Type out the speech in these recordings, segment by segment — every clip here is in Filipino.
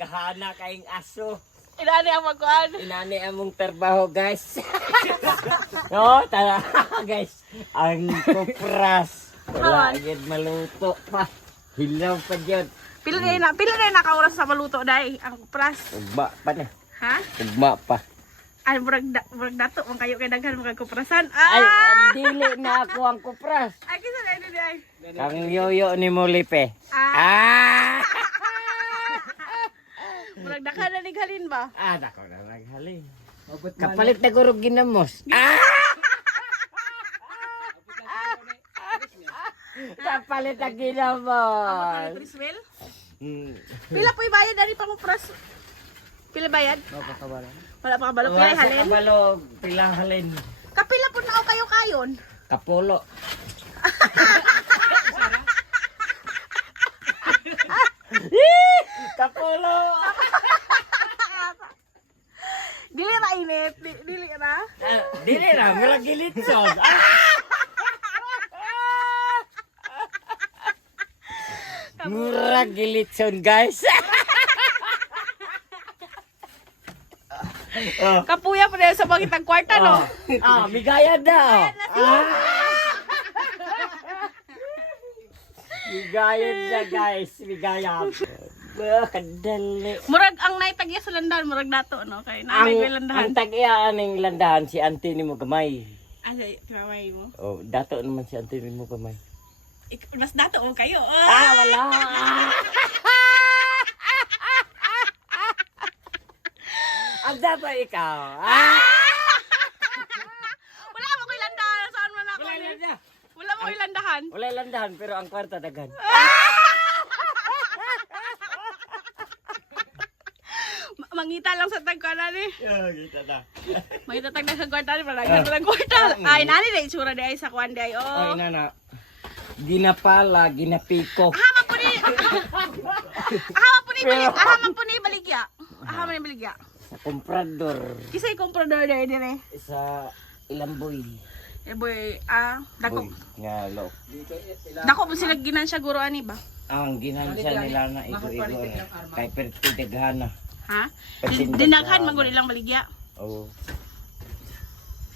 Gahana kaing aso. Inani ang magkuhan. Inani among trabaho, guys. No, tara guys. Ang kupras. Wala agad maluto pa. Hilaw pa dyan. Pila na nakauras sa maluto dai ang pras. Ugma pa na. Ha? Ugma pa. Ay murag dato man kayo kay daghan mga kuprasan. Ay, Ah! dili na ako ang kupras. Ay kinsa na ini dai? Kang yoyo ni Molipe. Ah! Ah! Murag daghan na halin ba? Ah, dako na naghalin. Kapalit na gurog ginamos. Ah! Kapalit na ginamos. Priswell? Hmm. Pila po ibayad dari pang pras? Pila bayad? Wala pa kabalo pila Wala sa halin. kabalog, pila halin. Kapila po na kayo kayon. Kapulo. Kapulo. Dili ra init, dili ra. Dili na, mula gilitson. Mura gilitson, guys. Oh. Kapuya pa na sa bagitang kwarta no. Bigaya daw. Bigaya na, guys. Bigaya. Kadali. Murag ang naitagya sa landahan, murag dato no kay naay may landahan. Ang tag-iya ning landahan si auntie ni mo gamay. Ay, kamay mo. Oh, dato naman si auntie ni mo gamay. Mas dato o kayo. Wala. Ang dato ikaw. Wala mo ko'y landahan. Saan man ako? Wala mo ko'y landahan. Wala landahan pero ang kwarta dagan. Mangita lang sa tagkana ni. Kita na. Mangita tag na sa kwarta ni. Palagyan mo lang kwarta. Ay, nani na itsura di ay sa kwan di ay. Ay, nana. Ginapala, ginapiko. Ahama po ni. Ahama po ni balik. Ahama po ni baligya. Ahama ni baligya. Sa comprador. Kisay komprador di ay dire. Sa Ilamboy. Eh boy, dako. Boy, nga lo. Dako mo sila ginansya guro ani ba? Ang ginansya nila na igo-igo. Kay perti daghana. Ha? Perti Dinaghan man gud ilang baligya. Oo.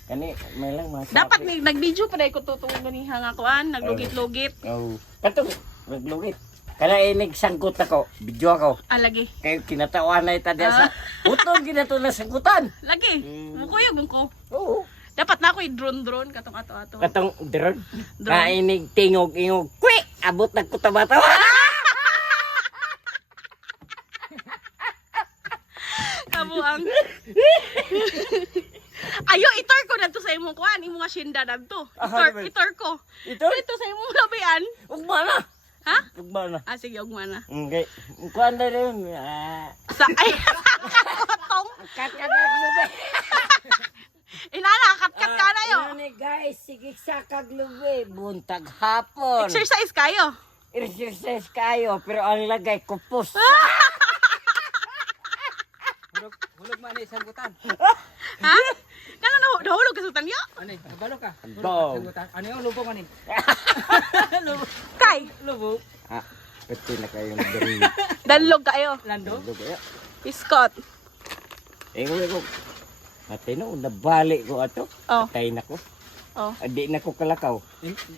Kani may lang mas. Dapat ni nag-video pa dai ko tutungon ganiha nga kuan, naglugit-lugit. Oo. Katong naglugit. Kana inig sangkot ako, video ako. Lagi. Kay kinatawan na ita sa utong ginato na sangkutan. Lagi. Mukuyog ko. Oo. Dapat na ako i-drone katong ato-ato. Katong drone. Drone. Kainig tingog-ingog. Kwi! Abot na ko tabato. Kabuang. Ayo, itor ko na to sa imong kuan, imong asyenda na to. Itor ko. Ito? Ito sa imong labian. Ugma na. Ha? Ugma na. Sige, ugma na. Okay. Kuan na rin. Sa ay. Kotong. Kat ka na lube. Inana, kat-kat ka na yo. Inani guys, sige sa kaglube. Buntag hapon. Exercise kayo. Exercise kayo, pero ang lagay kupos. Hulog man ni sanggutan. Ha? Kano nahulog ka sa tanyo? Ani, kabalo ka. Bow. Sanggutan. Ano yung lubong ani? Kay, Lubong. Pati na kayong dari. danlog kayo. Lando. Iskot. Ko. Ate no, nabalik ko ato. Oh. Patay na ko. Oh. Adi na ko kalakaw.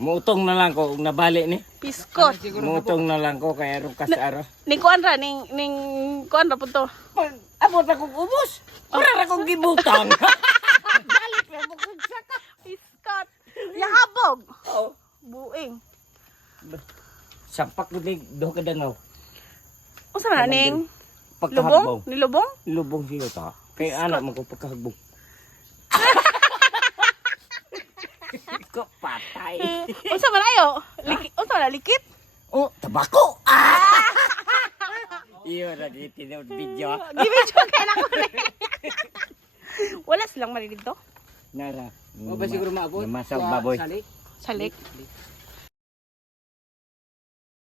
Muutong na lang ko, nabalik ni. Piskot. Muutong na lang ko, kaya ron kasara. Ning kuan ra, ning kuan ra punto. Pag abot akong ubos, para akong gibutang. Balik na bukod sa ka. Piskot. Yahabog. Oo. Buing. Sampak ko ni do ka dangaw. Unsa man ning Pagkahagbong. lubong? Ni lubong? Lubong siya ta. Kaya anak mo ko pagkahagbong. Ko patay. Unsa man ayo? Unsa man likit? Oh, tabako. Iyo na di tinod video. Gibidyo kay nako ni. Wala silang marinig to. Nara. O ba siguro maabot? Masag baboy. Sali. Salik.